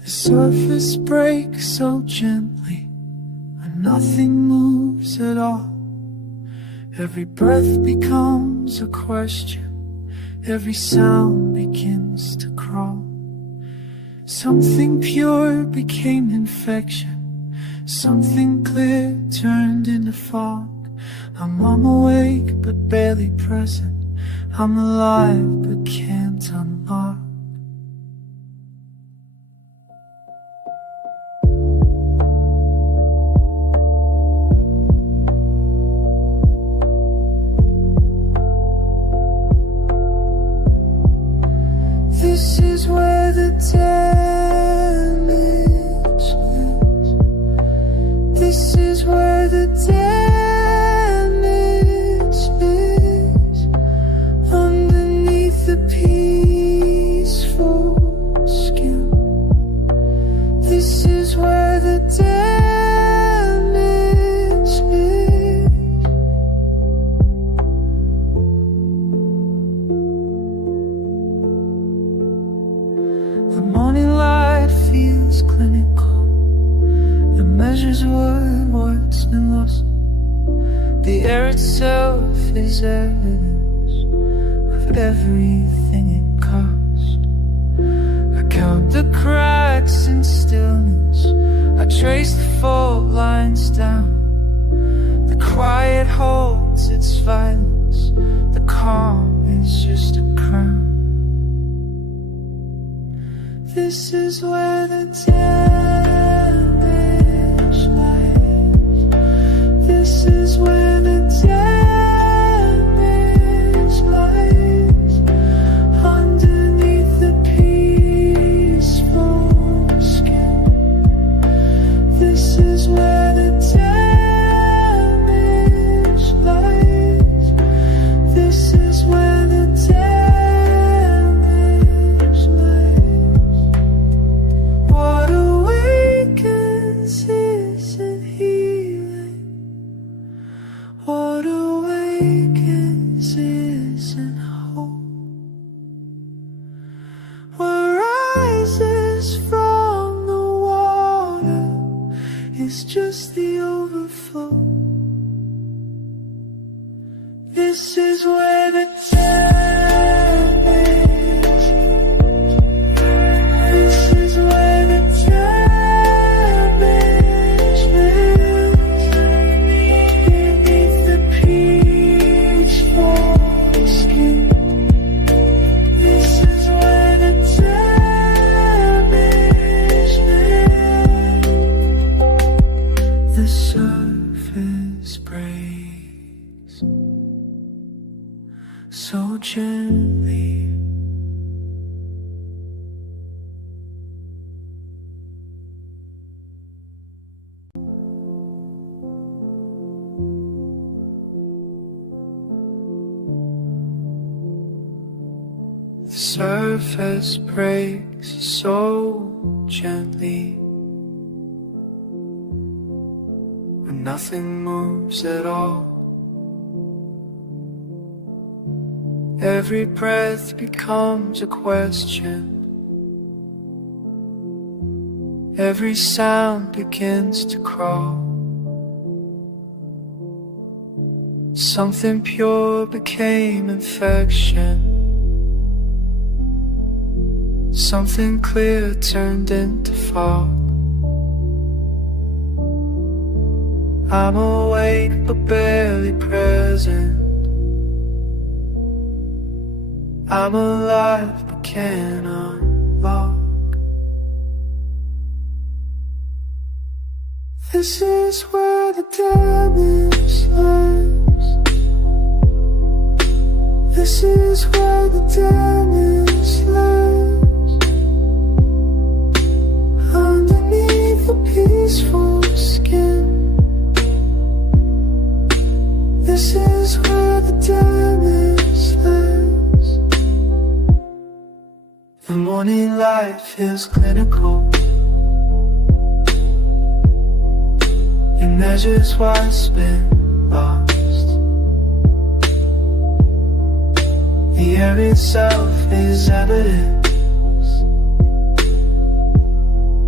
The surface breaks so gently, and nothing moves at all. Every breath becomes a question, every sound begins to crawl. Something pure became infection, something clear turned into fog. I'm awake but barely present, I'm alive but can't unlock. This is where the damage lives. This is where the damage lives. Underneath the peaceful skin. This is where the damage lives. The morning light feels clinical. It measures what's been lost. The air itself is evidence of everything it cost. I count the cracks in stillness, I trace the fault lines down. The quiet holds its violence, the calm is just a crown. This is where the damage lies. This is where the damage lies. Underneath the peaceful skin. This is where the damage lies. This is where the damage lies. What awakens isn't healing. What awakens isn't hope. What rises from the water is just the overflow. This is where the damage. This is where the damage lives. Beneath the peaceful skin. This is where the damage lives. The surface breaks so gently. The surface breaks so gently, and nothing moves at all. Every breath becomes a question, every sound begins to crawl. Something pure became infection, something clear turned into fog. I'm awake but barely present, I'm alive but can't unlock. This is where the damage lies. This is where the damage lies. Underneath the peaceful skin. This is where the damage lies. The morning light feels clinical. It measures what's been lost. The air itself is evidence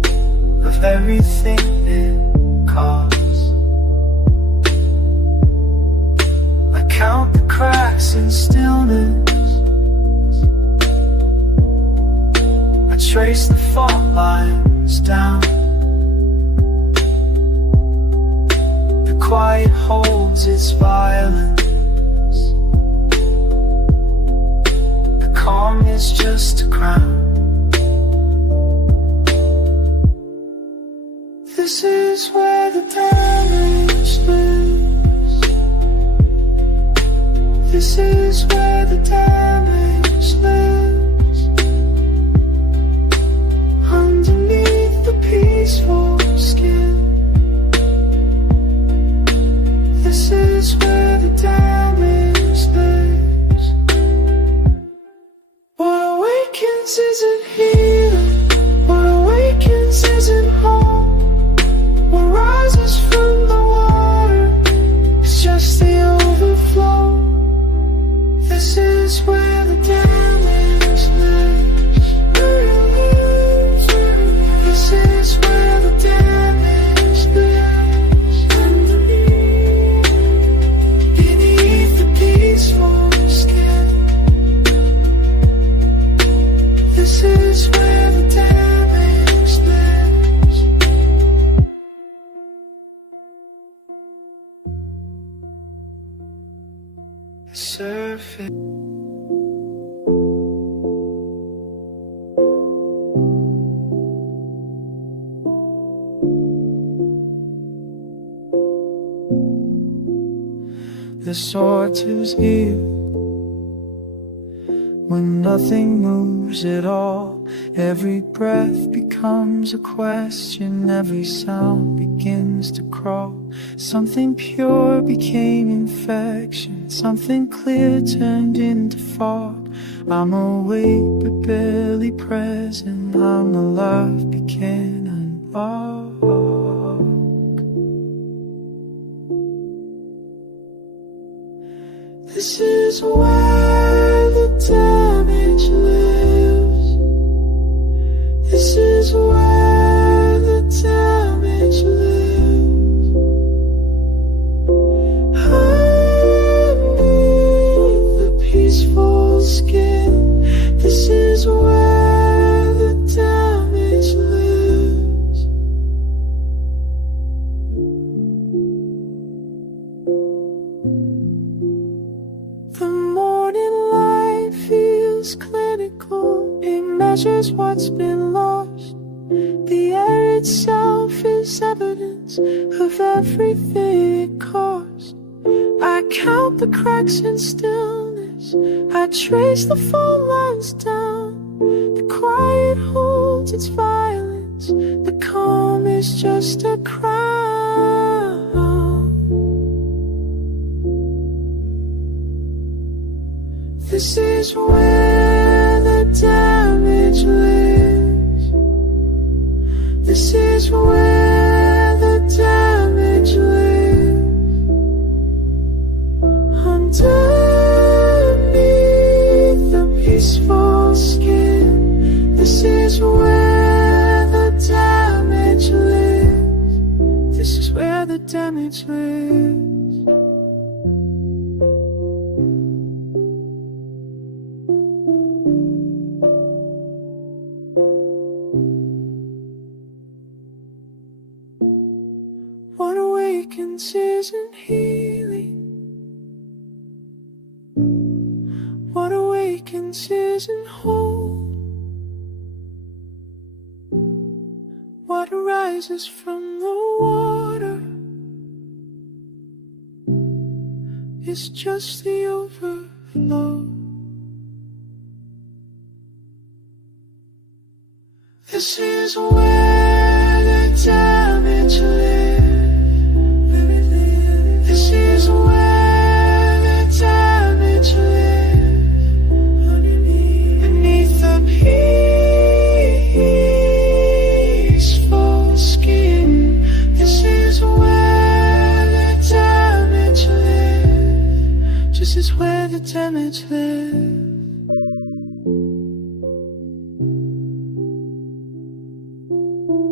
everything it costs. I count the cracks in stillness. I trace the fault lines down. The quiet holds its violence. The calm is just a crown. This is where the damage lives. This is where the damage lives. Underneath the peaceful skin. This is where the damage lives. What awakens isn't healing. What awakens isn't home. What rises from the water is just the overflow. This is where the damage lives. This is where the damage lives. Beneath the peaceful skin. This is where the damage lives. The surface. The sorter's ear. When nothing moves at all, every breath becomes a question. Every sound begins to crawl. Something pure became infection. Something clear turned into fog. I'm awake but barely present. I'm alive, began unlock. This is where the damage lives. This is where the damage lives. Underneath the peaceful skin. This is where the damage lives. The morning light feels clinical. It measures what's been lost. The air itself is evidence of everything it caused. I count the cracks in stillness. I trace the fault lines down. The quiet holds its violence. The calm is just a crown. This is where the damage lives. This is where the damage lives. Underneath the peaceful skin. This is where the damage lives. This is where the damage lives. What awakens isn't healing. What awakens isn't whole. What arises from the water is just the overflow. This is where the damage lives. This is where the damage lives. Beneath the peaceful skin. This is where the damage lives. This is where the damage lives.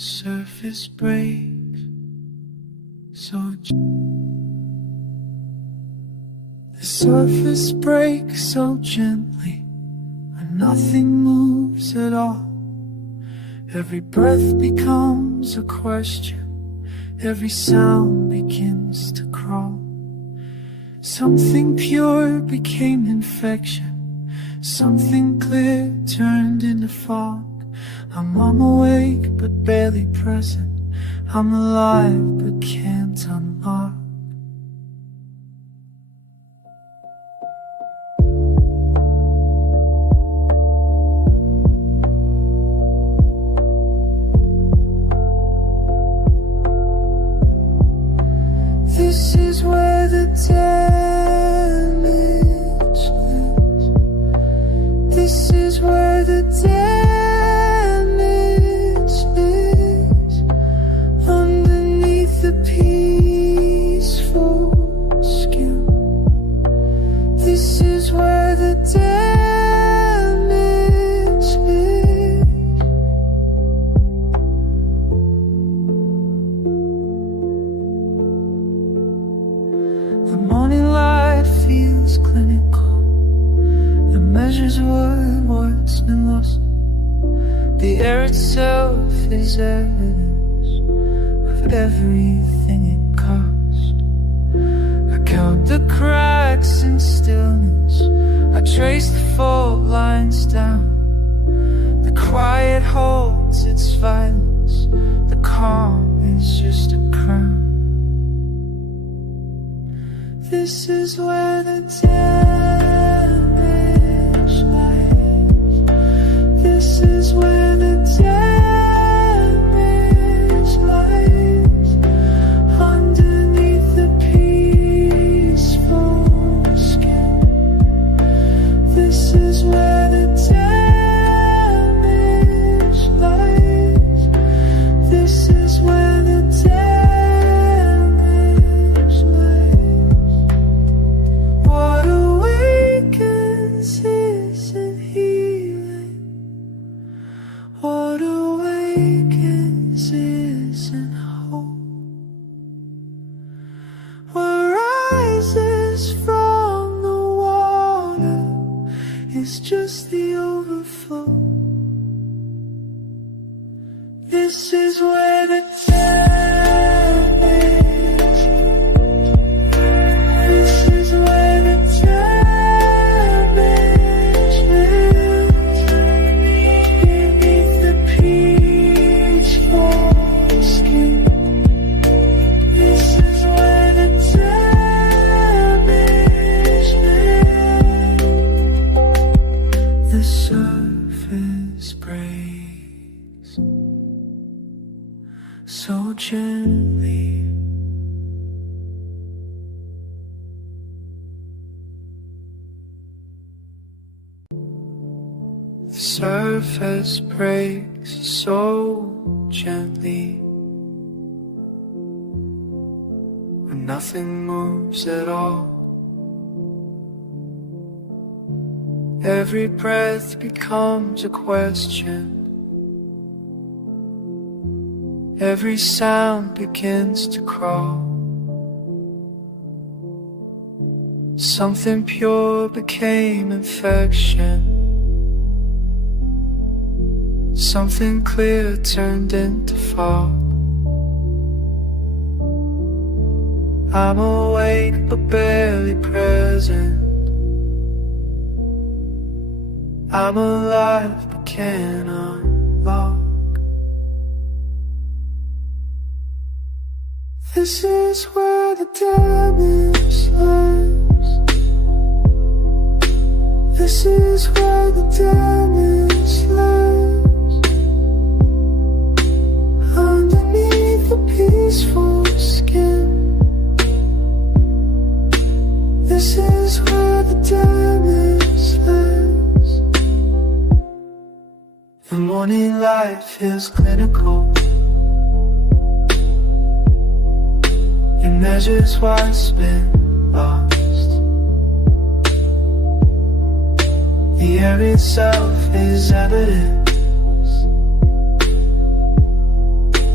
surface breaks so the surface breaks so gently, and nothing moves at all. Every breath becomes a question, every sound begins to crawl. Something pure became infection, something clear turned into fog. I'm awake but barely present, I'm alive but can't unlock. This is where the damage lives. This is where the damage lives. Underneath the peaceful skin. This is where the damage lives. The morning light feels clinical. It measures what's been lost. The air itself is evidence of everything it cost. I count the cracks in stillness, I trace the fault lines down. The quiet holds its violence, the calm is just a crown. This is where the damage lies. This is where the damage lies. Underneath the peaceful skin. This is where the damage lies. This is where the damage lies. What awakens isn't healing. What awakens isn't hope. What rises from the water is just the overflow. This is where the damage. This is where the damage lives. Beneath the peaceful skin. This is where the damage lives. The surface breaks so gently. The surface breaks so gently, when nothing moves at all. Every breath becomes a question, every sound begins to crawl. Something pure became infection, something clear turned into fog. I'm awake but barely present, I'm alive but can't unlock. This is where the damage lies. This is where the damage lies. Underneath the peaceful skin. This is where the damage lies. The morning light feels clinical. It measures what's been lost. The air itself is evidence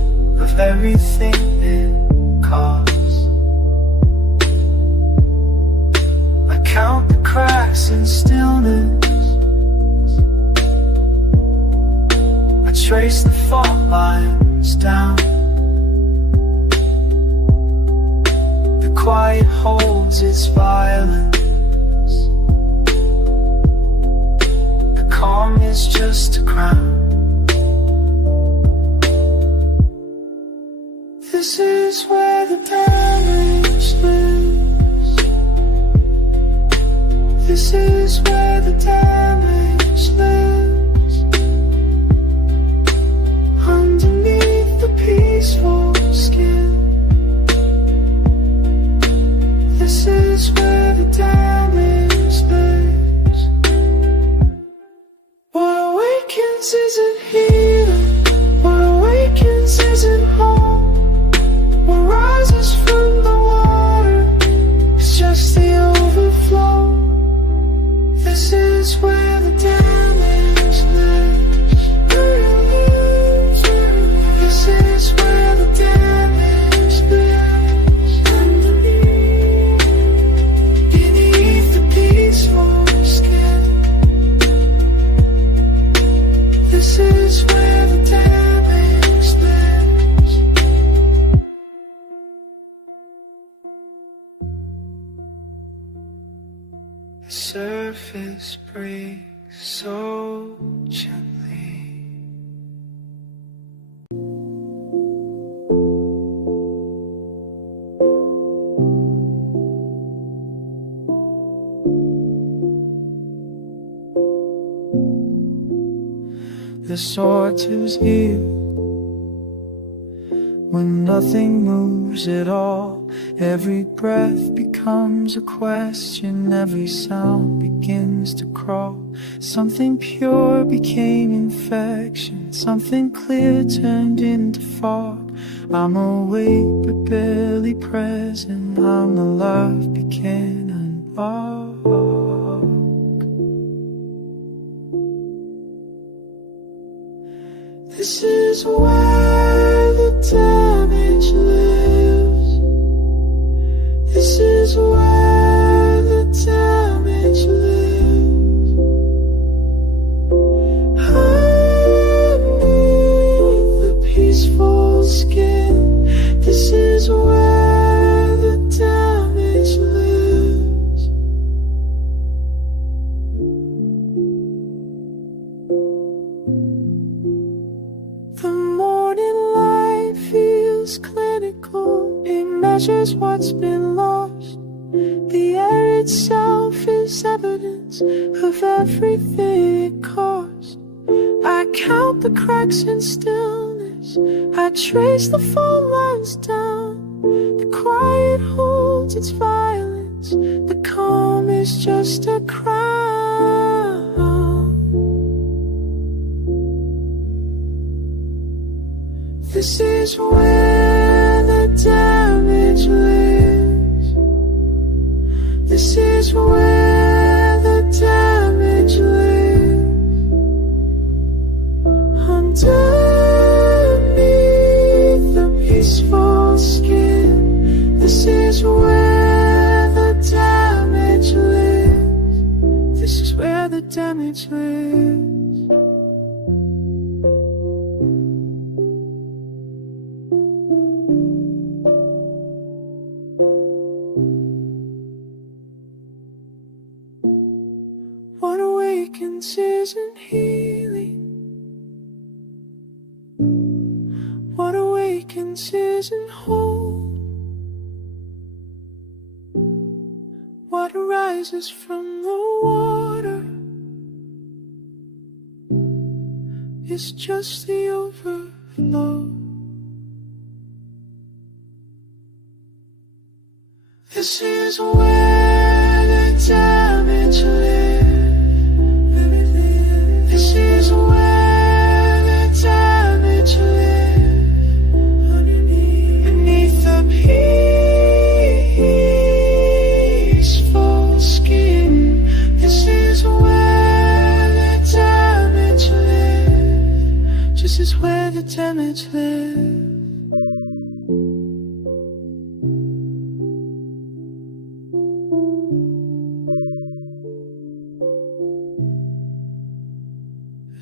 of everything it costs. I count the cracks in stillness. I trace the fault lines down. The quiet holds its violence. The calm is just a crown. This is where the damage lives. This is where the damage lives. Underneath the peaceful skin. This is where the damage lives. What awakens isn't healing. What awakens isn't home. What rises from the water is just the overflow. This is where the damage lives. This is where the damage lives. Beneath the peaceful skin. This is where the damage lives. The surface breaks so gently. The sawtooth's here when nothing moves at all. Every breath becomes a question. Every sound begins to crawl. Something pure became infection. Something clear turned into fog. I'm awake but barely present. I'm alive, began unlock. This is where the damage lives. This is where the damage lives. Underneath the peaceful skin. This is where the damage lives. The morning light feels clinical. It measures what's been lost. The air itself is evidence of everything it cost. I count the cracks in stillness. I trace the fault lines down. The quiet holds its violence. The calm is just a crown. This is where the damage lives. This is where the damage lives. Underneath the peaceful skin. This is where the damage lives. This is where the damage lives. What awakens isn't healing. What awakens isn't whole. What arises from the water is just the overflow. This is where the damage lives. This is where the damage lives. Beneath the peaceful skin. This is where the damage lives. This is where the damage lives.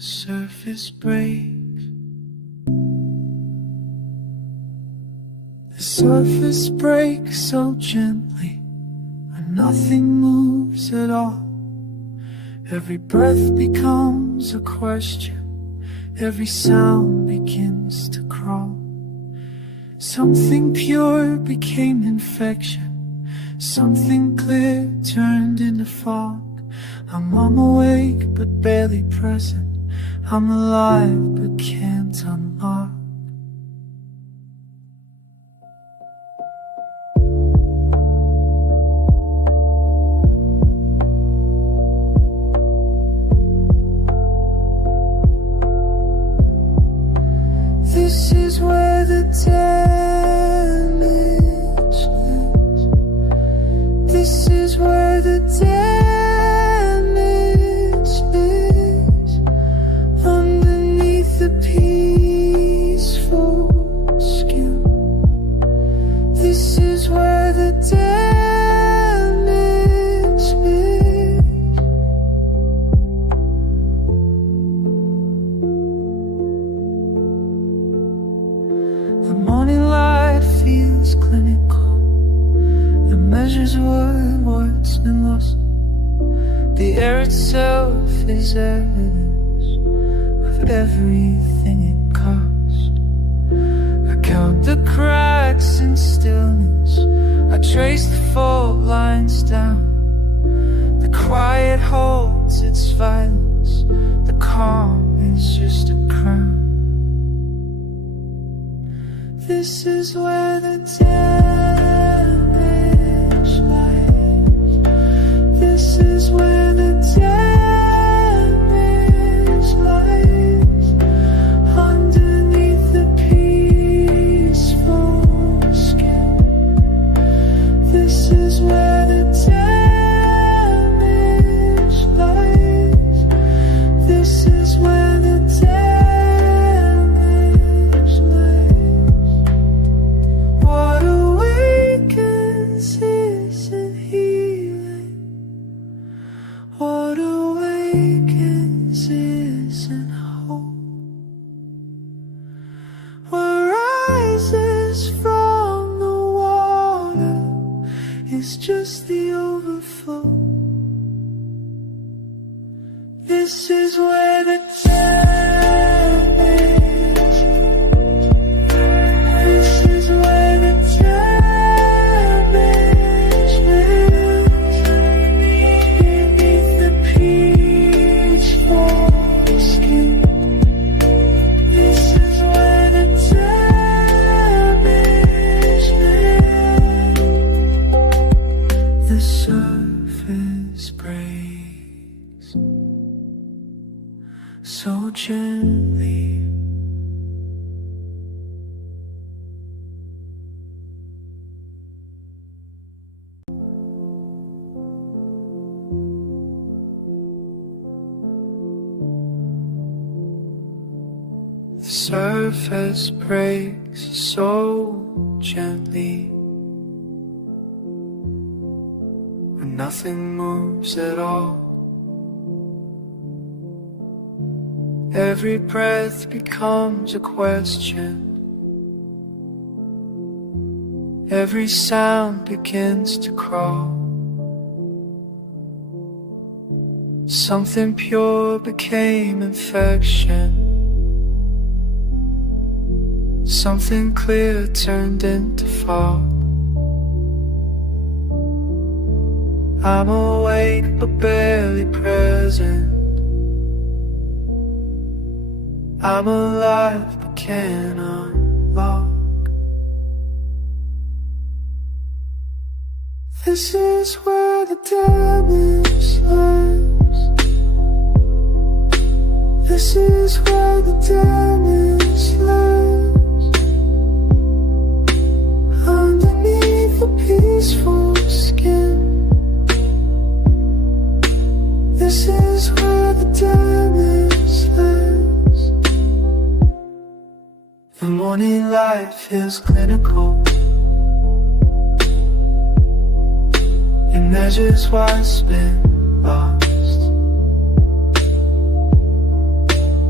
surface breaks. The surface breaks so gently, and nothing moves at all. Every breath becomes a question, every sound begins to crawl. Something pure became infection, something clear turned into fog. I'm awake but barely present, I'm alive but can't unlock. This is where the damage lives. This is where the damage lives. Underneath the peaceful skin. This is where the damage lives. The morning light feels clinical. It measures what's been lost. The air itself is evidence of everything it cost. I count the cracks in stillness, I trace the fault lines down. The quiet holds its violence, the calm is just a crown. This is where the damage lies. This is where the damage lies. Underneath the peaceful skin. This is where the damage lies. This is where the damage lies. What awakens isn't healing. What awakens isn't hope. What rises from the water is just the overflow. This is where the damage. This is where the damage lives. Beneath the peaceful skin. This is where the damage lives. The surface breaks so gently. The surface breaks so gently, and nothing moves at all. Every breath becomes a question, every sound begins to crawl. Something pure became infection, something clear turned into fog. I'm awake but barely present, I'm alive but can't unlock. This is where the damage lies. This is where the damage lies. Underneath the peaceful skin. This is where the damage lies. The morning light feels clinical. It measures what's been lost.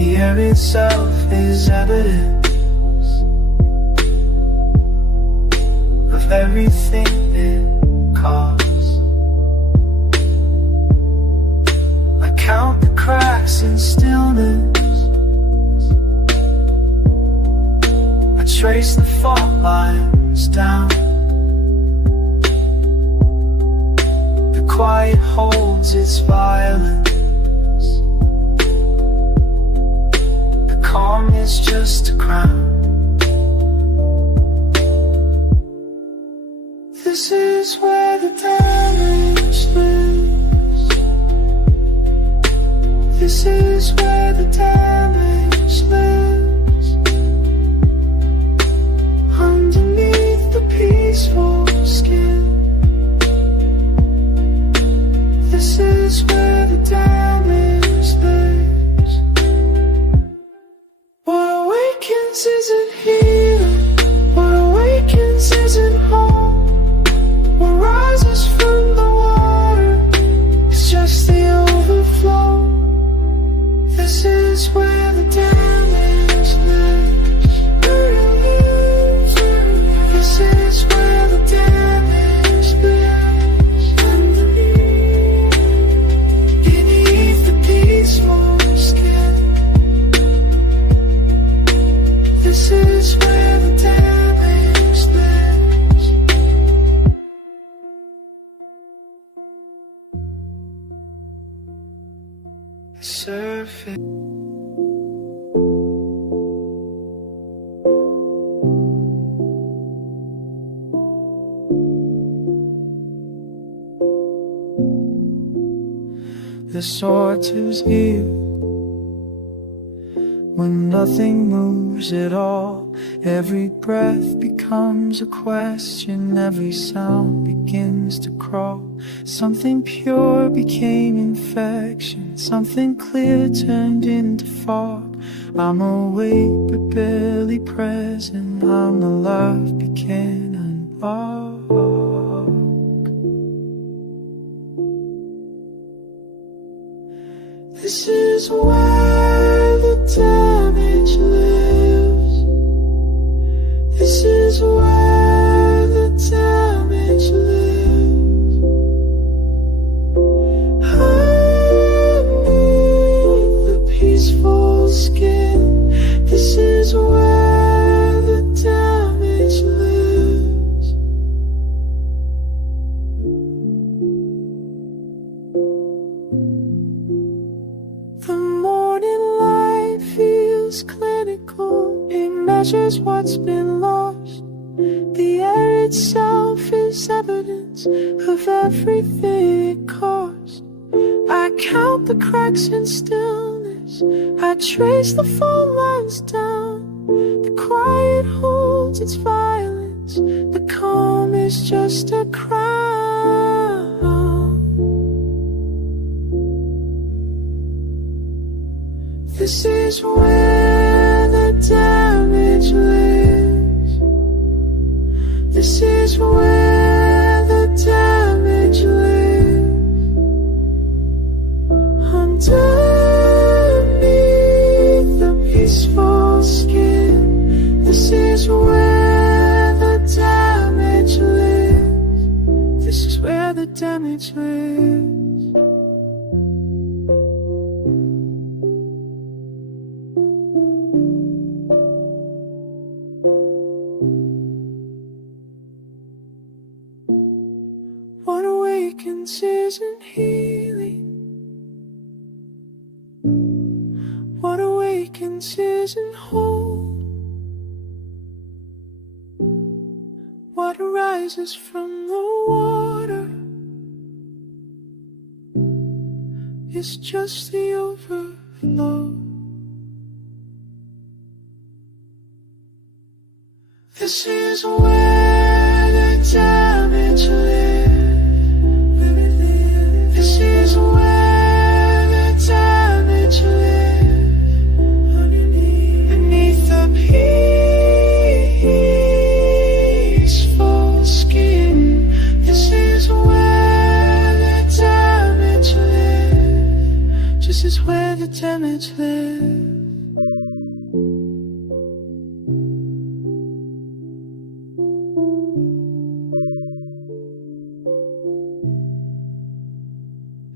The air itself is evidence of everything it caused. I count the cracks in stillness. I trace the fault lines down. The quiet holds its violence. The calm is just a crown. This is where the damage lives. This is where the damage lives. Underneath the peaceful skin. This is where the damage lives. What awakens isn't healing. What awakens isn't home. What rises from the water is just the overflow. This is where the damage lives. This is where the damage lives. Beneath the peaceful skin. This is where the damage lives. The surface. The sorter's ear. When nothing moves at all, every breath becomes a question. Every sound begins to crawl. Something pure became infection. Something clear turned into fog. I'm awake but barely present. I'm alive, began unlock. This is where the damage lives. This is where the damage lives. Underneath the peaceful skin. This is where the damage lives. The morning light feels clinical. It measures what's been lost. The air itself is evidence of everything it caused. I count the cracks in stillness. I trace the fault lines down. The quiet holds its violence. The calm is just a crown. This is where the damage lives. This is where the damage lives. Underneath the peaceful skin. This is where the damage lives. This is where the damage lives. What awakens isn't healing. What awakens isn't whole. What arises from the water is just the overflow. This is where the damage lives. This is where the damage lives. Beneath the peaceful skin. This is where the damage lives. This is where the damage lives.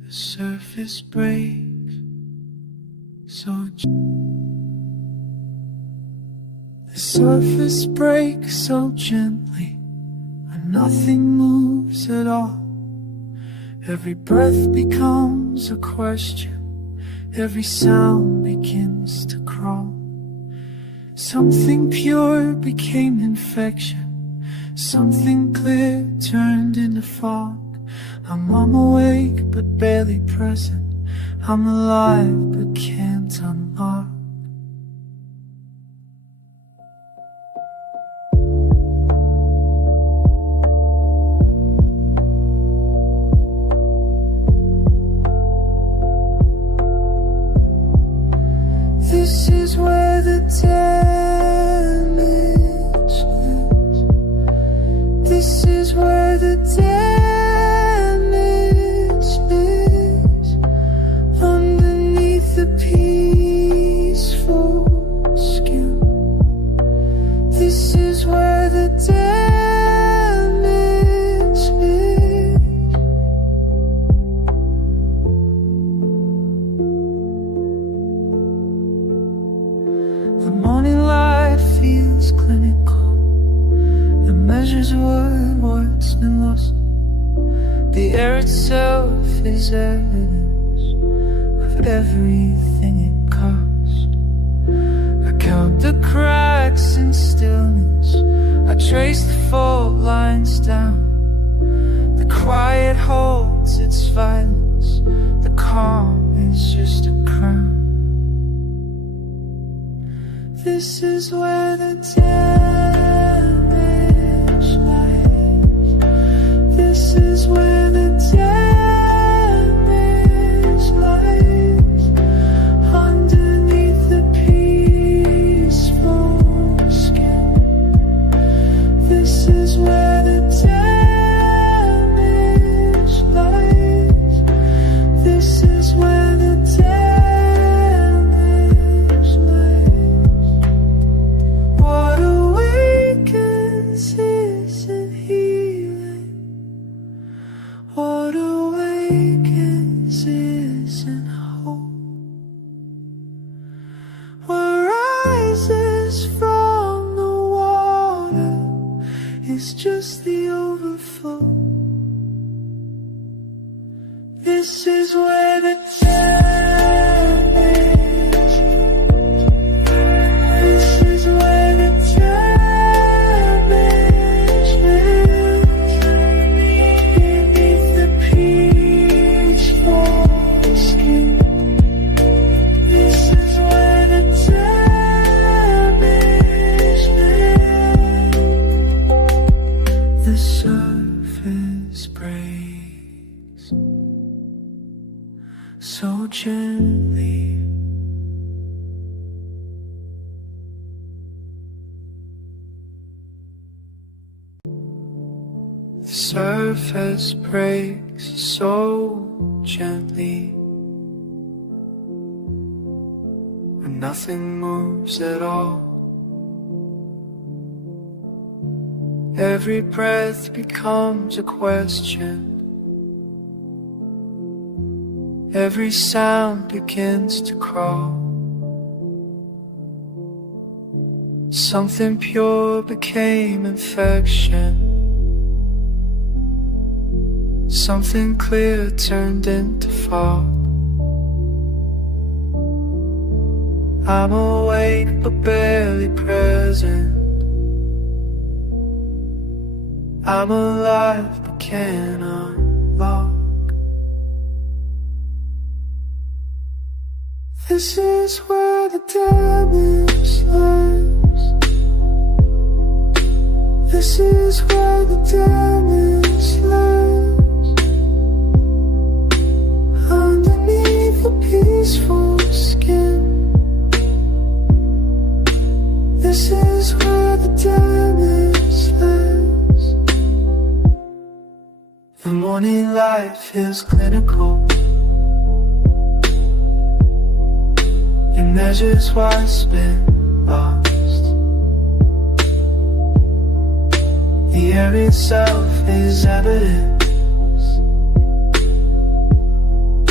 The surface breaks so the surface breaks so gently, and nothing moves at all. Every breath becomes a question, every sound begins to crawl. Something pure became infection, something clear turned into fog. I'm awake but barely present, I'm alive but can't unlock. This is where the damage lives. This is where the damage lives. Underneath the peaceful skin. This is where the damage lives. The morning light feels clinical. It measures what's been lost. The air itself is evidence of everything it cost. I count the cracks in stillness, I trace the fault lines down. The quiet holds its violence, the calm is just a crown. This is where the damage lies. This is where the damage lies. Underneath the peaceful skin. This is where the damage lies. This is where the damage lies. What awakens isn't healing. What awakens isn't hope. What rises from the water is just the overflow. This is where the damage. This is where the damage lives. Beneath the peaceful skin. This is where the damage lives. The surface breaks so gently. The surface breaks so gently, and nothing moves at all. Every breath becomes a question, every sound begins to crawl. Something pure became infection, something clear turned into fog. I'm awake but barely present, I'm alive but can't unlock. This is where the damage lies. This is where the damage lies. Underneath the peaceful skin. This is where the damage lies. The morning light feels clinical. It measures what's been lost. The air itself is evidence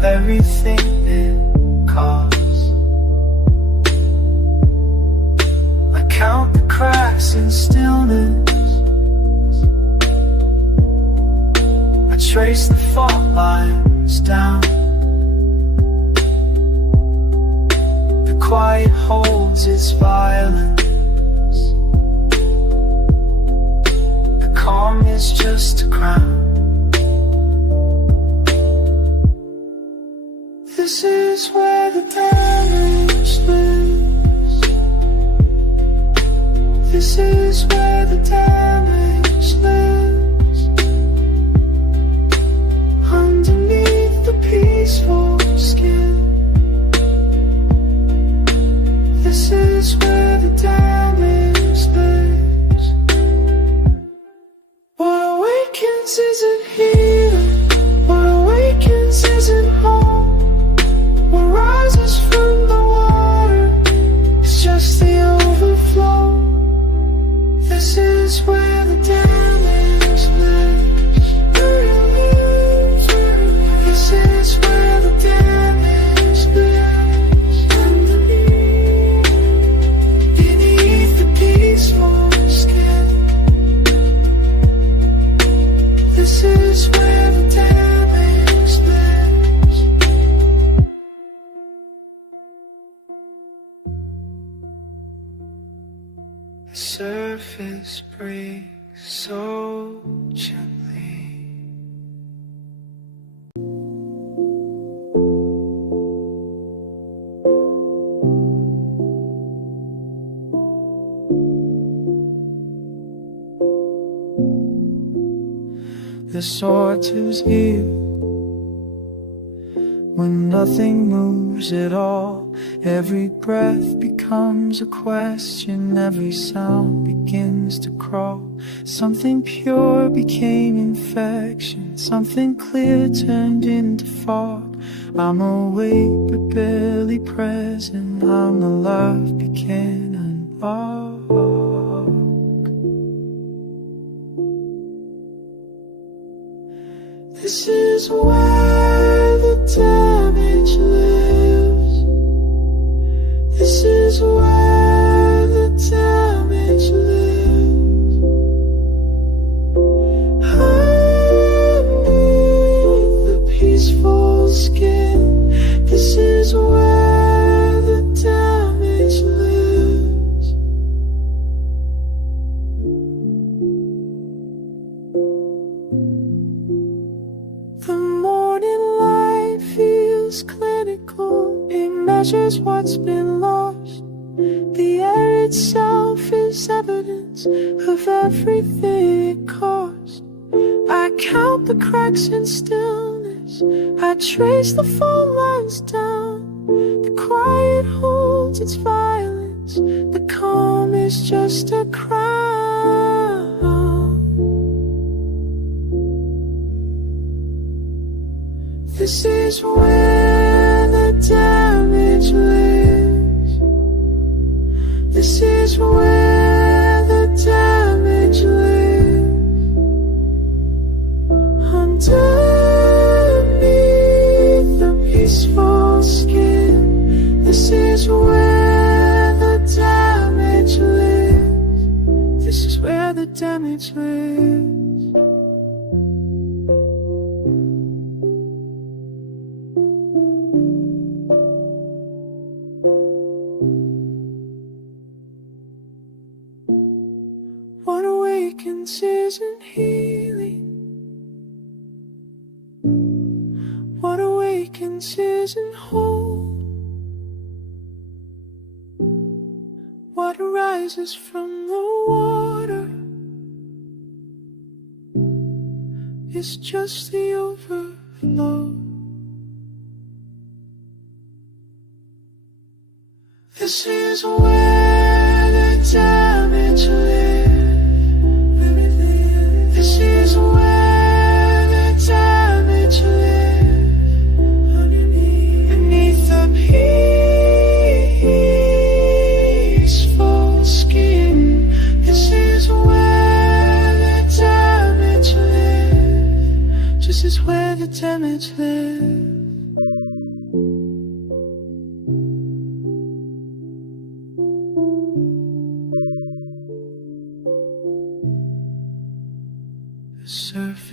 everything it costs. I count the cracks in stillness. I trace the fault lines down. The quiet holds its violence. The calm is just a crown. This is where the damage lives. This is where the damage lives. Underneath the peaceful skin. This is where the damage lives. What awakens isn't healing. What awakens isn't home. What rises from the water is just the overflow. This is where the damage lives. This is where the damage lives. Beneath the peaceful skin. This is where the damage lives. The surface breaks so gently. The sawtooth's ear. When nothing moves at all, every breath becomes a question, every sound begins to crawl. Something pure became infection, something clear turned into fog. I'm awake but barely present, I'm alive but can't unlock. This is where the damage lives. This is where the damage lives. Underneath the peaceful skin. This is where the damage lives. The morning light feels clinical. It measures what's been lost. The air itself is evidence of everything it cost. I count the cracks in stillness. I trace the fault lines down. The quiet holds its violence. The calm is just a crown. This is where the damage lives. This is where the damage lives. Underneath the peaceful skin. This is where the damage lives. This is where the damage lives. What awakens isn't healing. What awakens isn't whole. What arises from the water is just the overflow. This is where the damage lives. This is where the damage lives. Beneath the peaceful skin. This is where the damage lives. This is where the damage lives.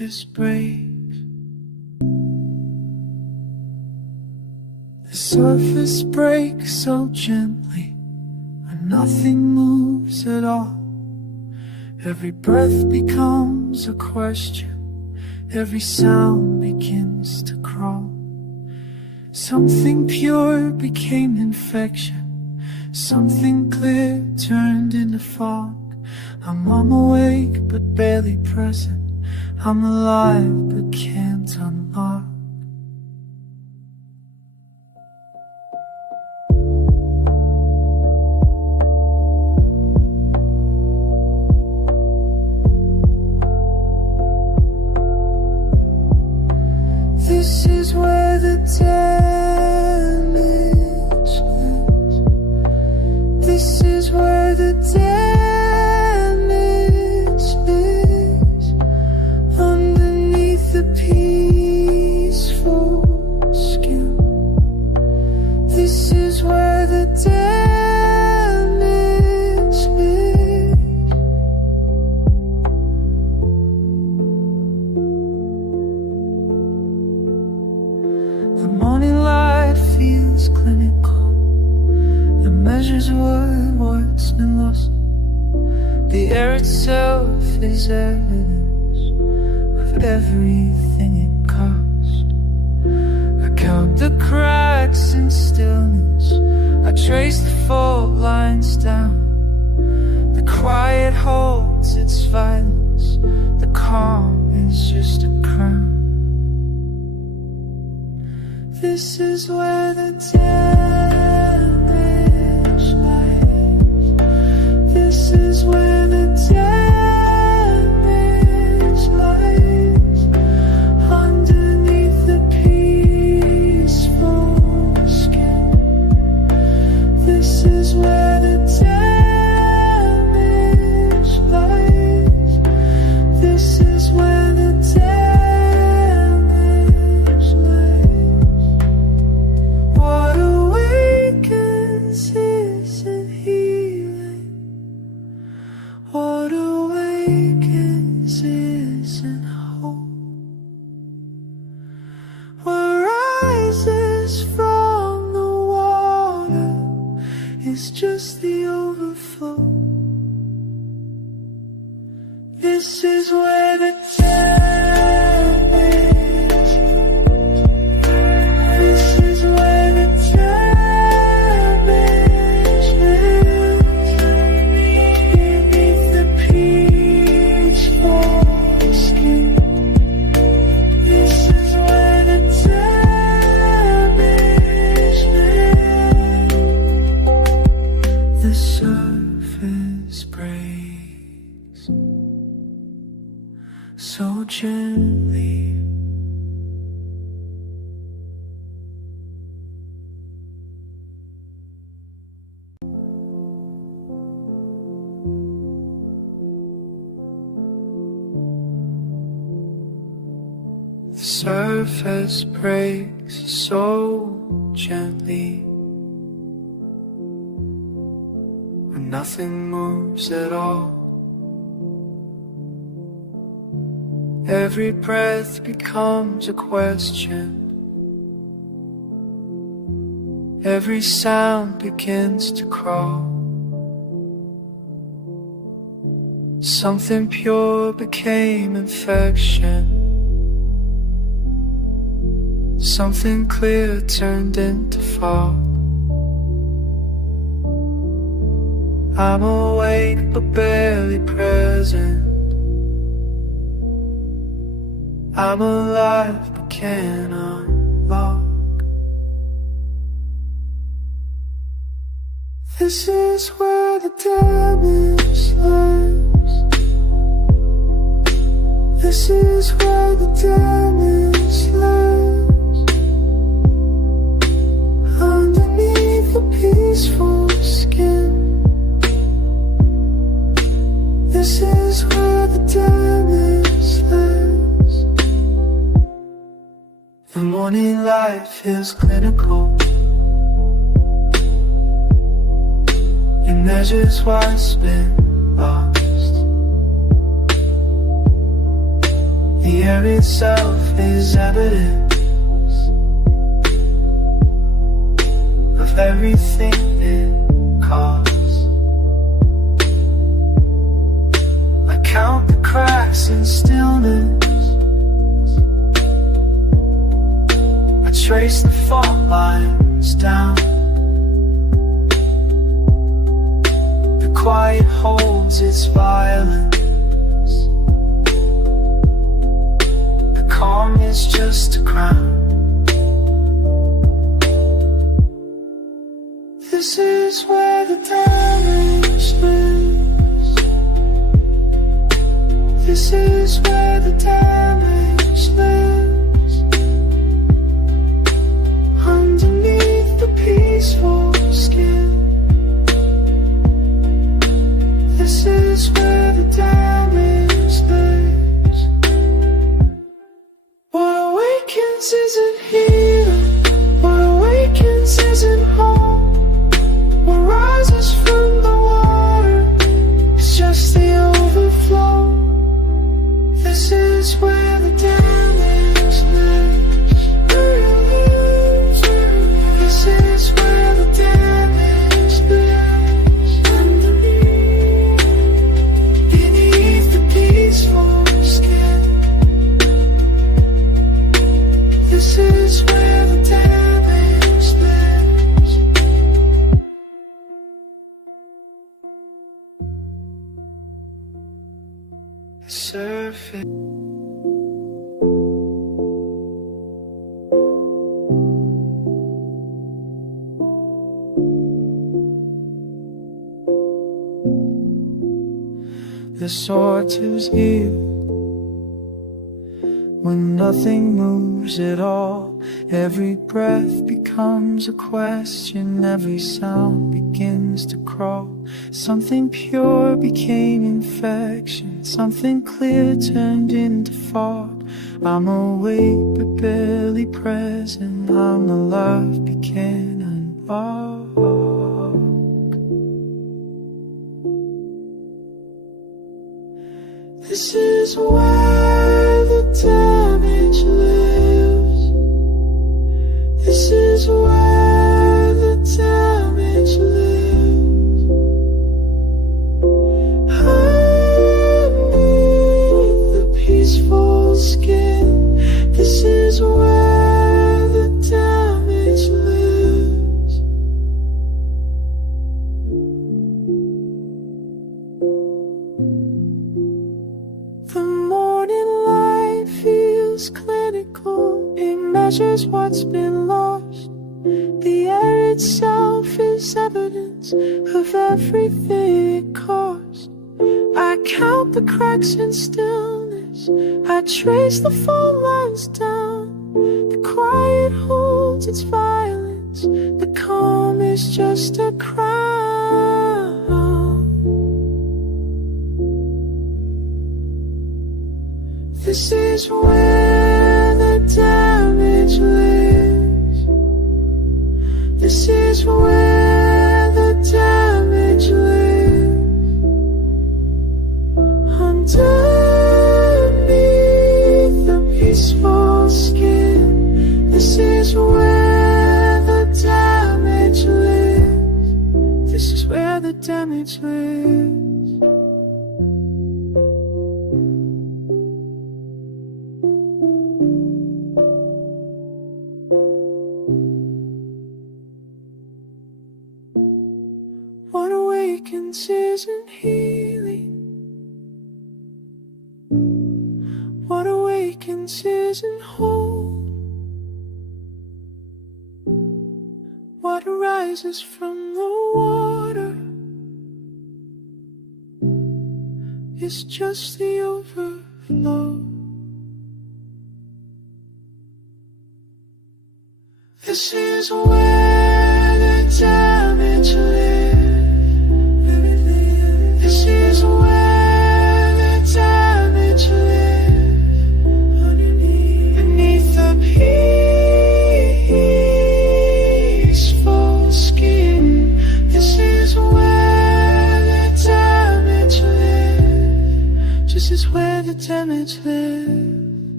surface breaks. The surface breaks so gently, and nothing moves at all. Every breath becomes a question, every sound begins to crawl. Something pure became infection, something clear turned into fog. I'm awake but barely present, I'm alive but can't unlock. This is where the damage lives. This is where the damage lives. Underneath the peaceful skin. This is where the damage lives. The morning light feels clinical. It measures what's been lost. The air itself is evidence of everything it cost. I count the cracks in stillness, I trace the fault lines down. The quiet holds its violence, the calm is just a crown. This is where the damage lies. This is where the damage lies. Underneath the peaceful skin. This is where the damage lies. This is where the damage lies. What awakens isn't healing. What awakens isn't hope. What rises from the water is just the overflow. This is where the damage. This is where the damage lives. Beneath the peaceful skin. This is where the damage lives. The surface breaks so gently. The surface breaks so gently, and nothing moves at all. Every breath becomes a question, every sound begins to crawl. Something pure became infection, something clear turned into fog. I'm awake but barely present, I'm alive but can't unlock. This is where the damage lies. This is where the damage lies. Underneath the peaceful skin. This is where the damage lies. The morning light feels clinical. It measures what's been lost. The air itself is evidence of everything it caused. I count the cracks in stillness. I trace the fault lines down. The quiet holds its violence. The calm is just a crown. This is where the damage lives. This is where the damage lives. Underneath the peaceful skin. This is where the damage lives. What awakens isn't healing. What awakens isn't home. What rises from the water is just the overflow. This is where the damage lives. This is where the damage lives. Underneath, beneath the peaceful skin. This is where the damage lives. The surface. The sorters yield when nothing moves at all. Every breath becomes a question. Every sound begins to crawl. Something pure became infection. Something clear turned into fog. I'm awake but barely present. I'm alive, began unlocked. This is where the damage lives. This is where the damage lives. Underneath the peaceful skin. This is where the damage lives. The morning light feels clinical. It measures what's been lost. The air itself is evidence of everything it caused. I count the cracks in stillness. I trace the fault lines down. The quiet holds its violence. The calm is just a crown. This is where the damage lives. This is where the damage lives. Underneath the peaceful skin. This is where the damage lives. This is where the damage lives. What awakens isn't healing. What awakens isn't whole. What arises from the water is just the overflow. This is where the damage lives. This is where the damage lives. Beneath the peaceful skin. This is where the damage lives. This is where the damage lives.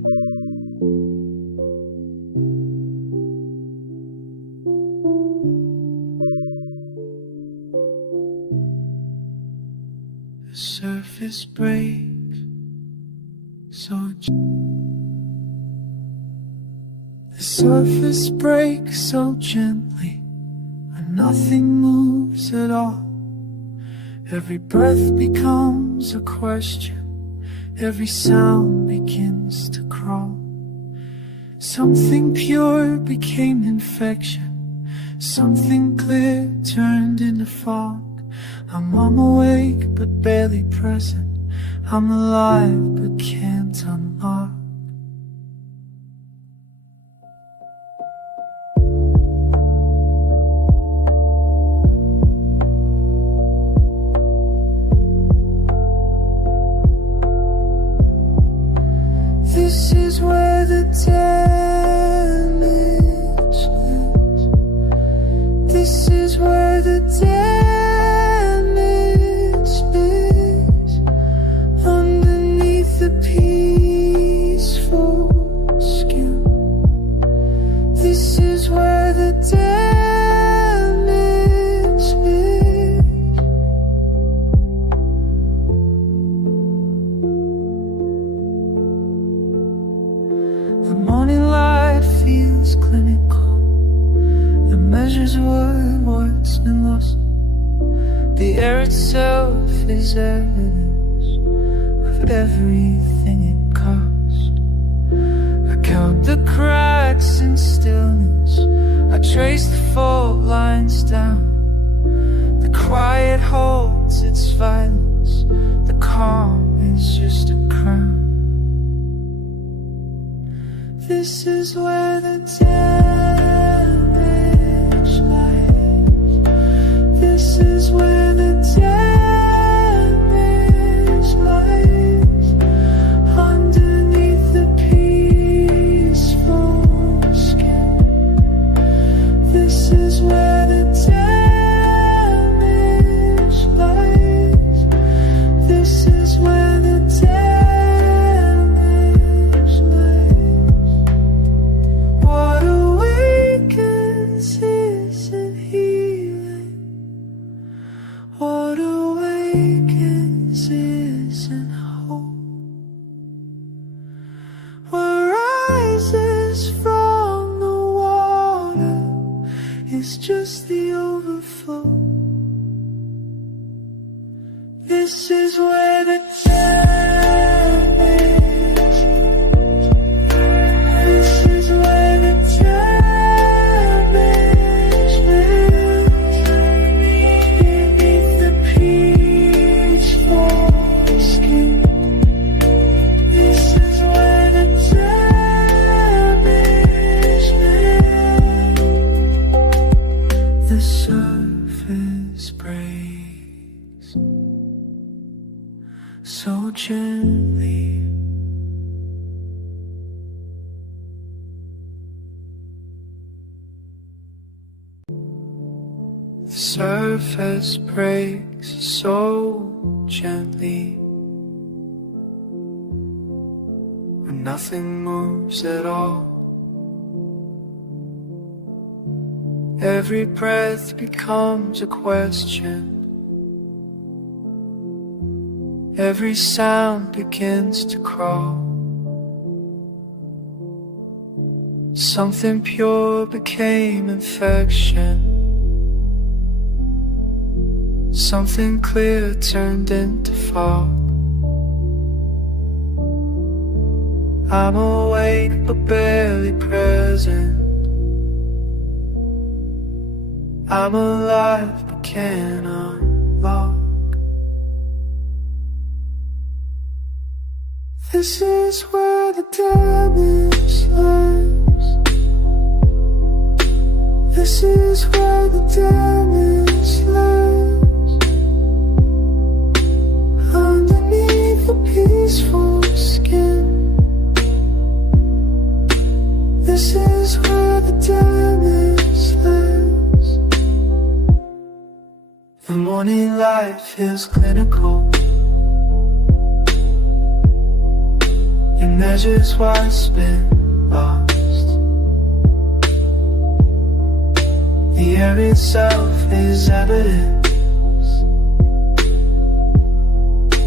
surface breaks so the surface breaks so gently, and nothing moves at all. Every breath becomes a question, every sound begins to crawl. Something pure became infection, something clear turned into fog. I'm awake but barely present, I'm alive but can't unlock. This is where the damage lives. This is where the damage lives. Underneath the peaceful skin. This is where the damage lives. The morning light feels clinical. It measures what's been lost. The air itself is evidence of everything it cost. I count the cracks in stillness, I trace the fault lines down. The quiet holds its violence, the calm is just a crown. This is where the damage lies. This is where the damage lies. Underneath the peaceful skin. This is where the damage lies. This is where the damage lies. What awakens isn't healing. What awakens isn't hope. What rises from the water is just the overflow. This is where the damage. This is where the damage lives. Beneath the peaceful skin. This is where the damage lives. The surface breaks so gently. The surface breaks so gently, and nothing moves at all. Every breath becomes a question, every sound begins to crawl. Something pure became infection, something clear turned into fog. I'm awake but barely present, I'm alive but can't unlock. This is where the damage lies. This is where the damage lies. Underneath the peaceful skin. This is where the damage lies. The morning light feels clinical. It measures what's been lost. The air itself is evidence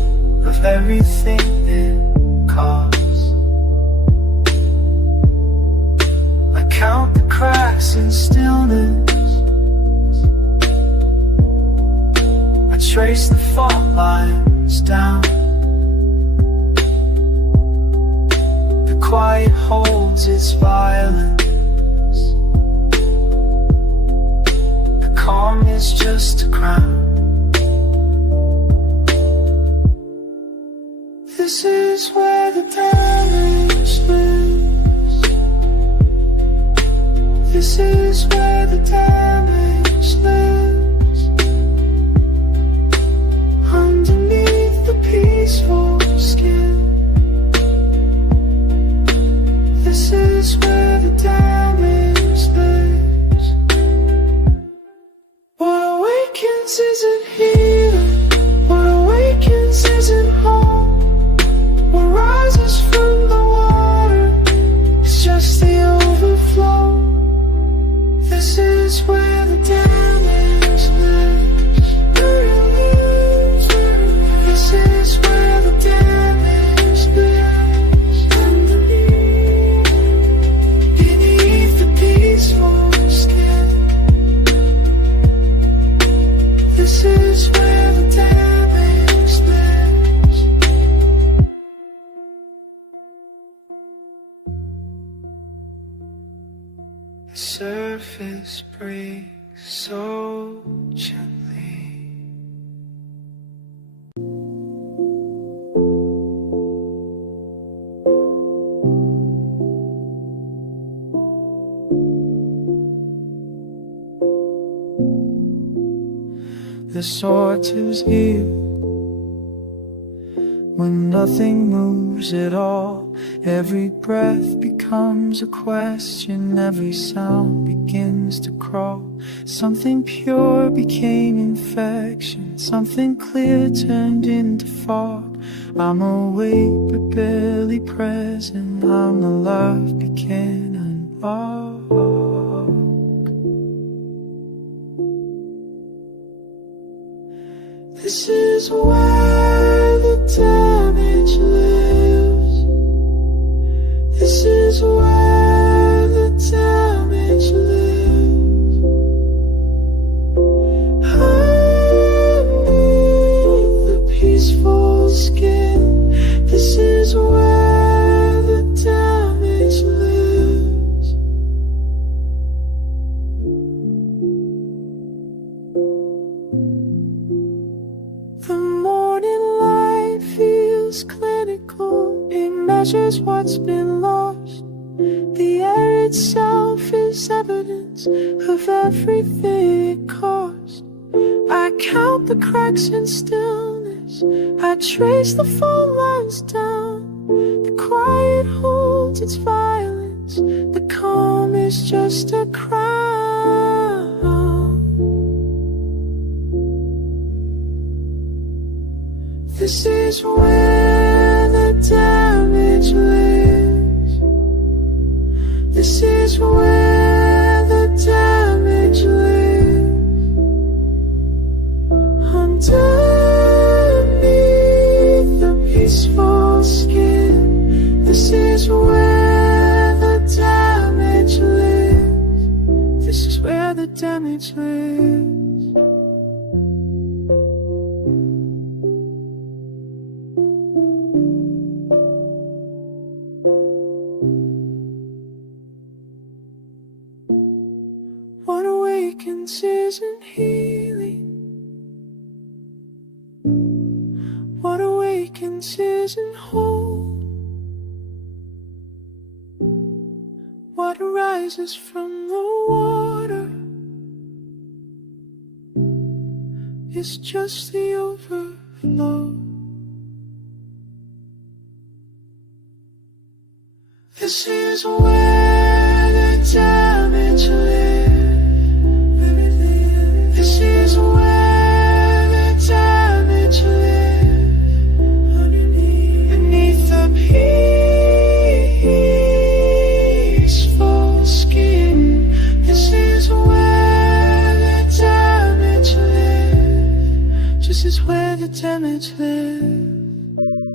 everything it costs. I count the cracks in stillness. I trace the fault lines down. The quiet holds its violence. The calm is just a crown. This is where the damage lives. This is where the damage lives. Underneath the peaceful skin. This is where the damage lives. What awakens isn't healing. What awakens isn't home. What rises from the water is just the overflow. This is where the damage lives. This is where the damage lives. Beneath the peaceful skin. This is where the damage lives. The surface breaks so gently. The sorter's here when nothing moves at all. Every breath becomes a question. Every sound begins to crawl. Something pure became infection. Something clear turned into fog. I'm awake but barely present. I'm alive, began unlock. This is where the damage lives. This is where the damage lives. Underneath the peaceful skin. This is where the damage lives. The morning light feels clinical. It measures what's been lost. The air itself is evidence of everything it cost. I count the cracks in stillness. I trace the fault lines down. The quiet holds its violence. The calm is just a crown. This is where the damage lives. This is where the damage lives. Underneath the peaceful skin. This is where the damage lives. This is where the damage lives. What awakens isn't healing. What awakens isn't whole. What arises from the water is just the overflow. This is where the damage lives. This is where the damage lives. Beneath the peaceful skin. This is where the damage lives. This is where the damage lives.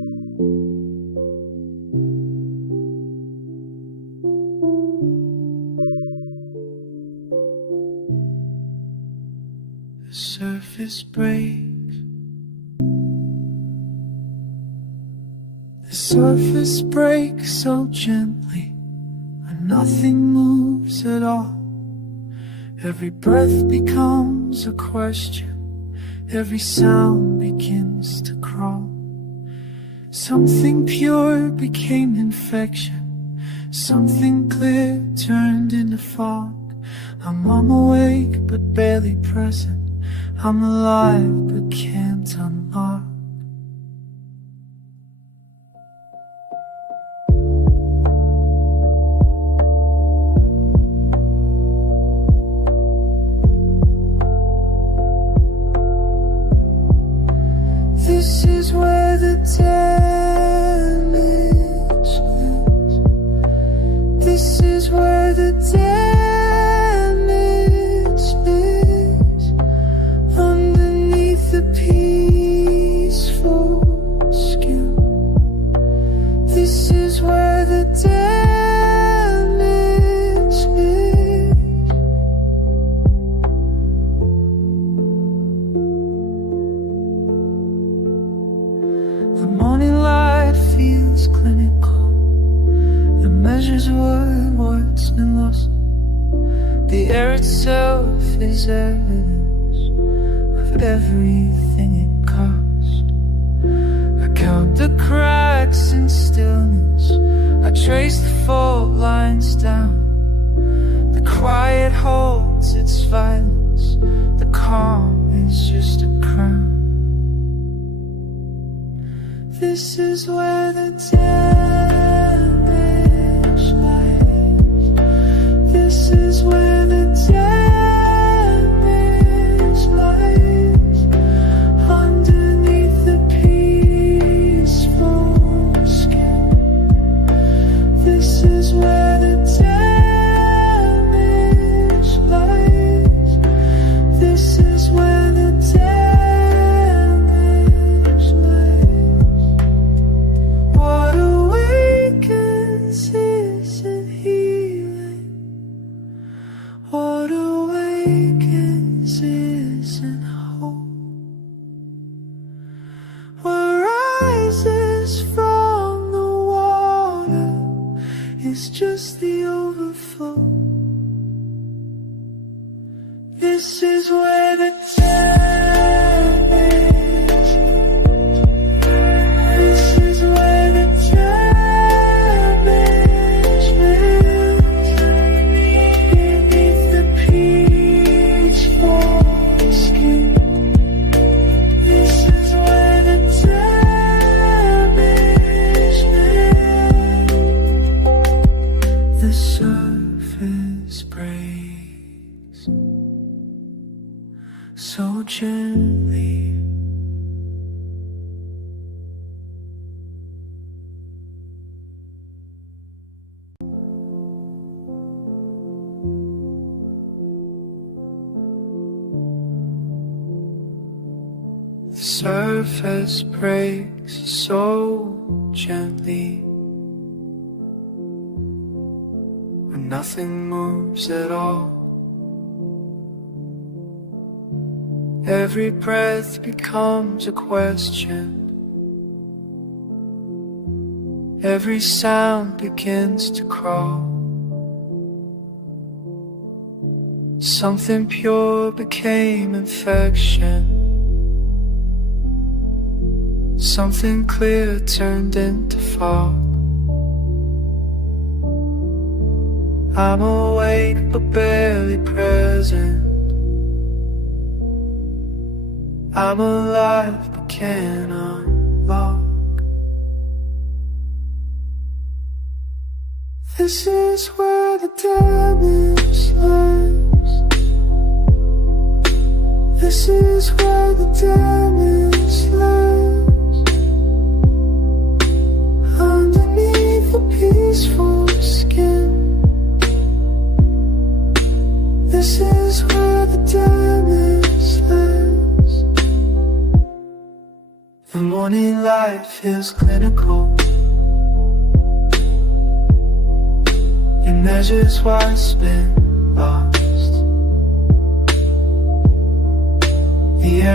the surface breaks. The surface breaks so gently, and nothing moves at all. Every breath becomes a question, every sound begins to crawl. Something pure became infection, something clear turned into fog. I'm awake but barely present, I'm alive but can't unlock. This is where the damage lives. This is where the damage lives. Underneath the peaceful skin. This is where the damage lives. The morning light feels clinical. It measures what's been lost. The air itself is evidence of everything it cost. I count the cracks in stillness, I trace the fault lines down. The quiet holds its violence, the calm is just a crown. This is where the damage lies. This is where the damage lies. Underneath the peaceful skin. This is where the damage lies. This is where the damage lies. What awakens isn't healing. What awakens isn't hope. What rises from the water is just the overflow. This is where the damage. This is where the damage lives. Beneath the peaceful skin. This is where the damage lives. The surface breaks so gently. The surface breaks so gently, and nothing moves at all. Every breath becomes a question, every sound begins to crawl. Something pure became infection, something clear turned into fog. I'm awake but barely present, I'm alive but can't unlock. This is where the damage lies. This is where the damage lies. Underneath the peaceful skin. This is where the damage lies. The morning light feels clinical. It measures what's been lost.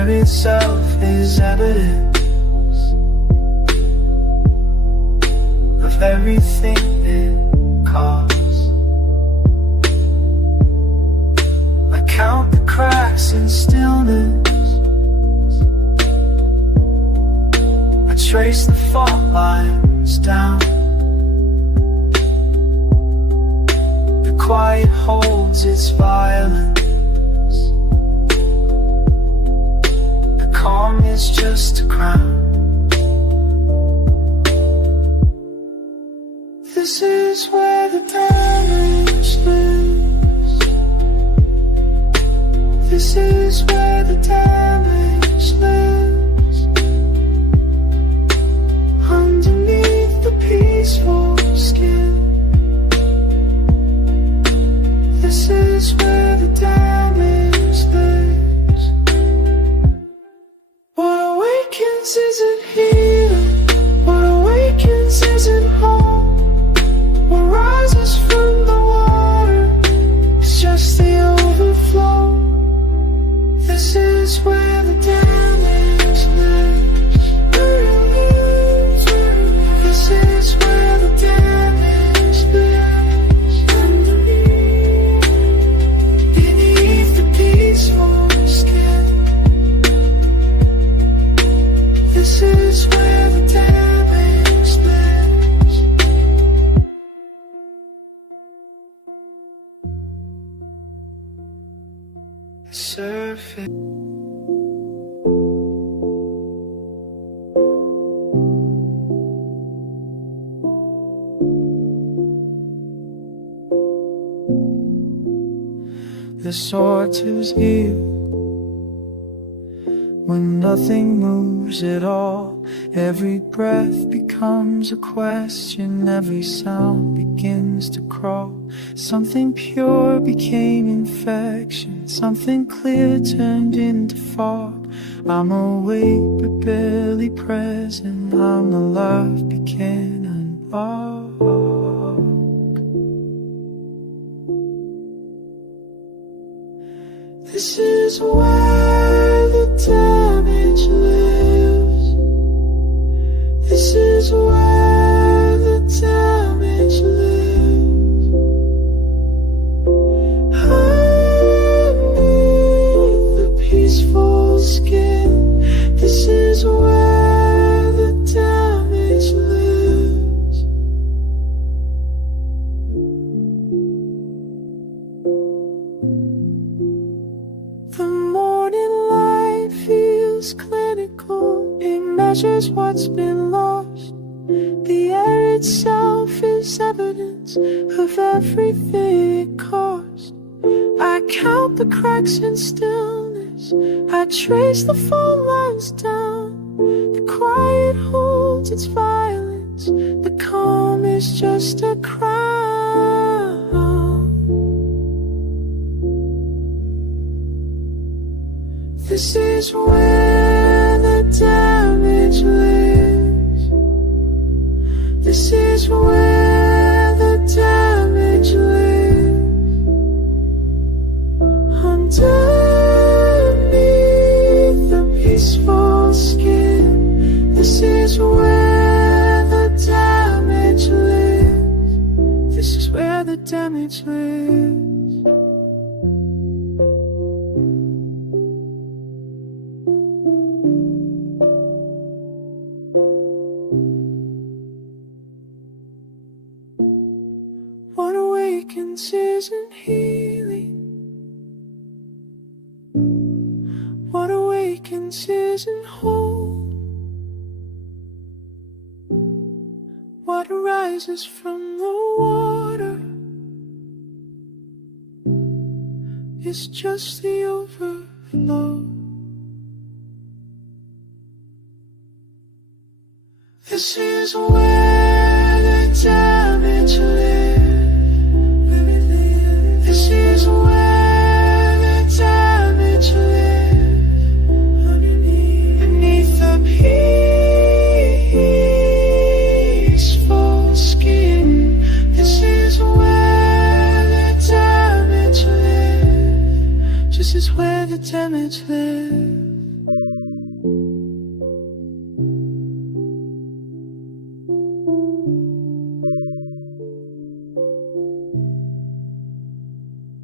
air itself is evidence of everything it caused. I count the cracks in stillness, I trace the fault lines down. The quiet holds its violence, the calm is just a crown. This is where the damage lives. This is where the damage lives. Underneath the peaceful skin. This is where the damage lives. What awakens isn't healing. What awakens isn't home. What rises from the water is just the overflow. This is where the damage lives. This is where the damage lives. Underneath, beneath the peaceful skin. This is where the damage lives. The surface. The sorter's ear. When nothing moves at all, every breath becomes a question, every sound begins to crawl. Something pure became infection, something clear turned into fog. I'm awake but barely present, I'm alive, began unlock. This is where the damage lives. This is where the damage lives. Underneath the peaceful skin. This is where the damage lives. The morning light feels clinical. It measures what's been lost. The air itself is evidence of everything it caused. I count the cracks in stillness, I trace the fault lines down. The quiet holds its violence, the calm is just a crown. This is where the damage lives. This is where the damage lives. Underneath the peaceful skin. This is where the damage lives. This is where the damage lives. What awakens isn't healing. What awakens isn't whole. What arises from the water is just the overflow. This is where the damage lives. This is where the damage lives. Beneath the peaceful skin. This is where the damage lives. This is where the damage lives.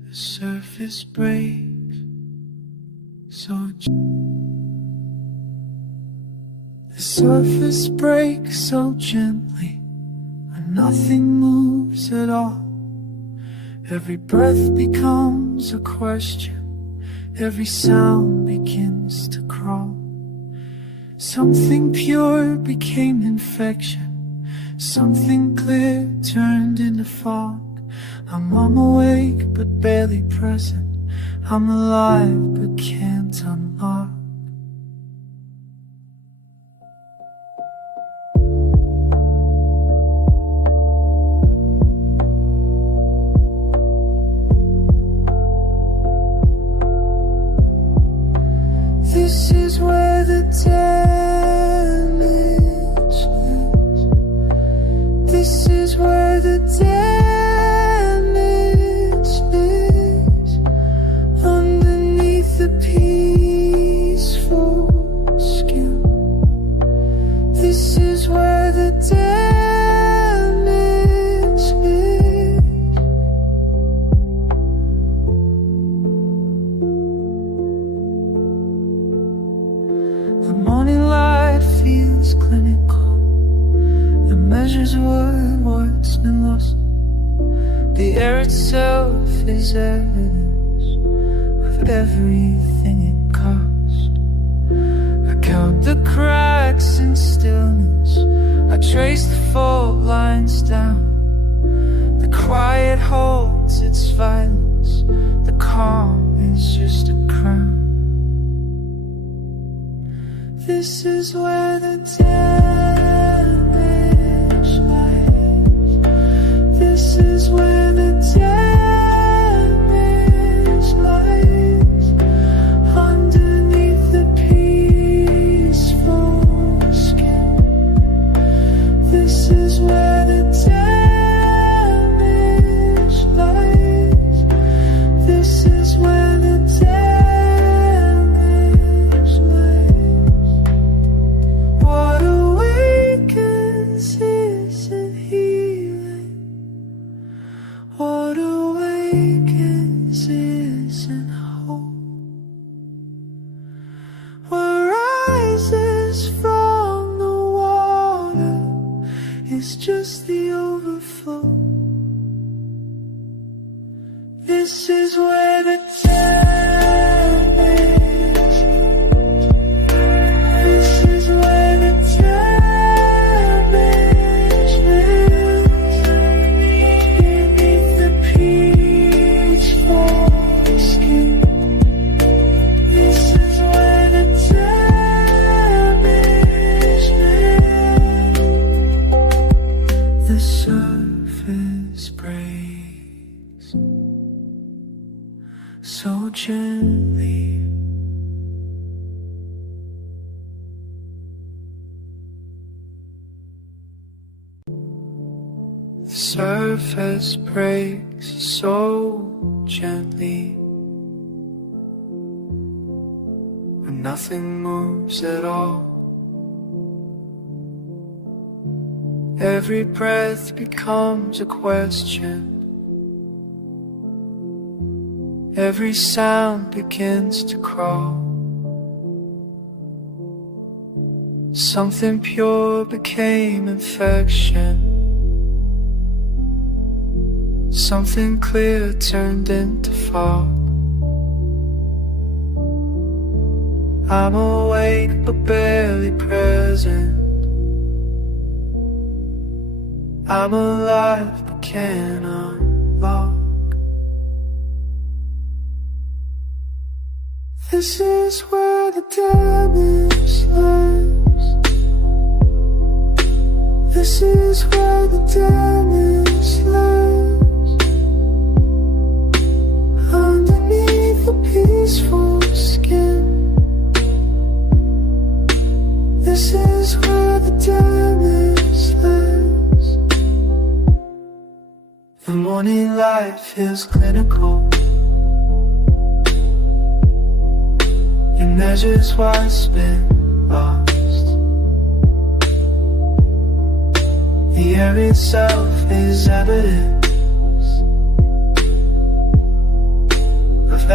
The surface breaks so the surface breaks so gently, and nothing moves at all. Every breath becomes a question, every sound begins to crawl. Something pure became infection, something clear turned into fog. I'm awake but barely present, I'm alive but can't unlock. This is where the damage lives. This is where the damage lives. Underneath the peaceful skin. This is where the damage lives. The morning light feels clinical. It measures what's been lost. The air itself is evidence of everything it cost. I count the cracks in stillness, I trace the fault lines down. The quiet holds its violence, the calm is just a crown. This is where the damage lies. This is where the damage lies. Underneath the peaceful skin. This is where the damage lies. This is where the damage lies. What awakens isn't healing. What awakens isn't hope. What rises from the water is just the overflow. This is where the damage. This is where the damage lives. Beneath the peaceful skin. This is where the damage lives. The surface breaks so gently. The surface breaks so gently, and nothing moves at all. Every breath becomes a question, every sound begins to crawl. Something pure became infection, something clear turned into fog. I'm awake but barely present, I'm alive but can't unlock. This is where the damage lies. This is where the damage lies. Underneath the peaceful skin. This is where the damage lies. The morning light feels clinical. It measures what's been lost. The air itself is evidence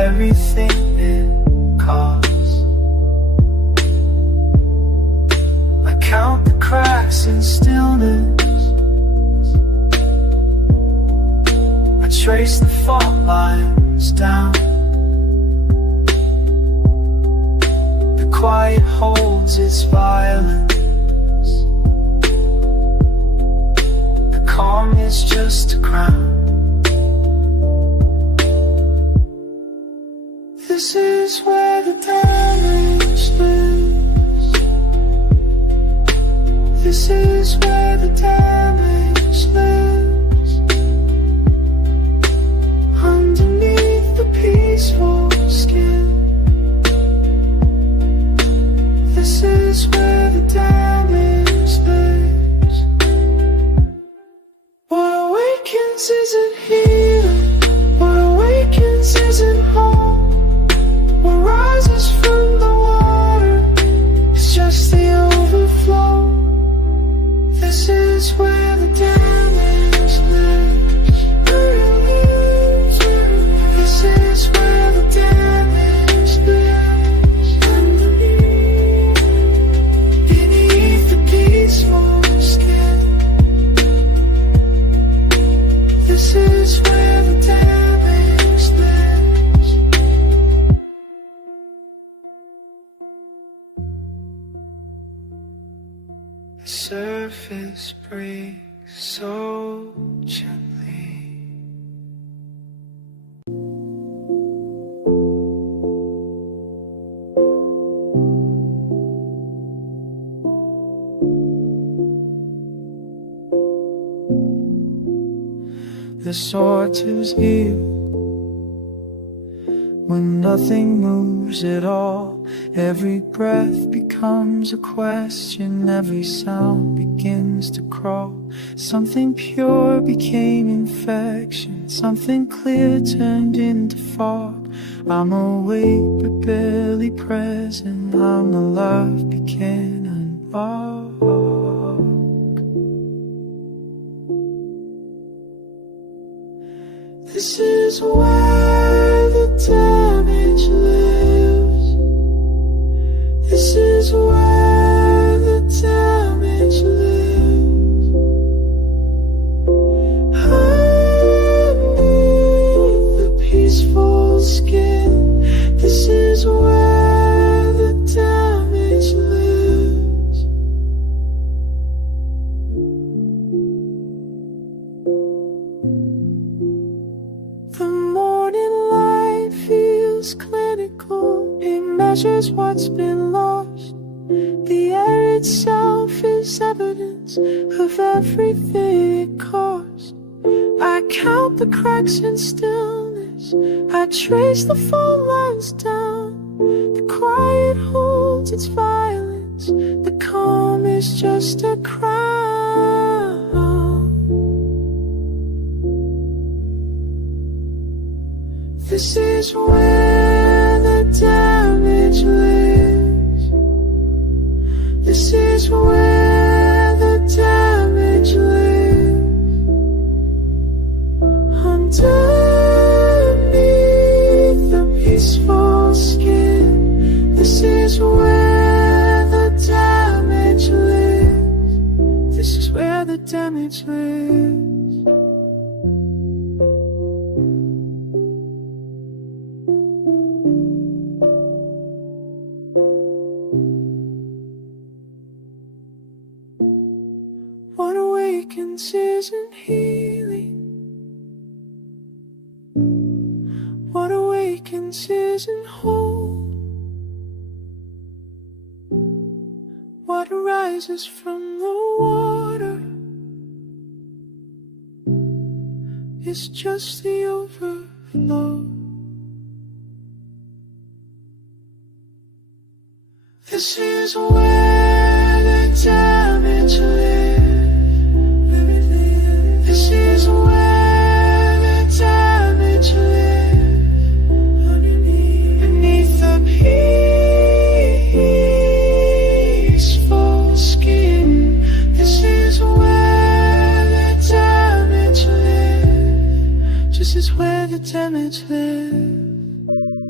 everything it costs. I count the cracks in stillness. I trace the fault lines down. The quiet holds its violence. The calm is just a crown. This is where the damage lives. This is where the damage lives. Underneath the peaceful skin. This is where the damage lives. What awakens isn't healing. What awakens isn't home. What rises from the water is just the overflow. This is where the damage lives. This is where the damage lives. Beneath the peaceful skin. This is where the damage lives. The surface breaks so gently. The sawtooth's ear. When nothing moves at all, every breath becomes a question, every sound begins to crawl. Something pure became infection, something clear turned into fog. I'm awake but barely present, I'm alive but can't unlock. This is where the damage lives. This is where the damage lives. Underneath the peaceful skin. This is where the damage lives. The morning light feels clinical. It measures what's been lost. The air itself is evidence of everything it caused. I count the cracks in stillness. I trace the fault lines down. The quiet holds its violence. The calm is just a crown. This is where the damage lives. This is where the damage lives. Underneath the peaceful skin. This is where the damage lives. This is where the damage lives. What awakens isn't healing. What awakens isn't whole. What arises from the water is just the overflow. This is where the damage lives. This is where the damage lives. Beneath the peaceful skin. This is where the damage lives. This is where the damage lives.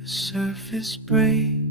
The surface breaks.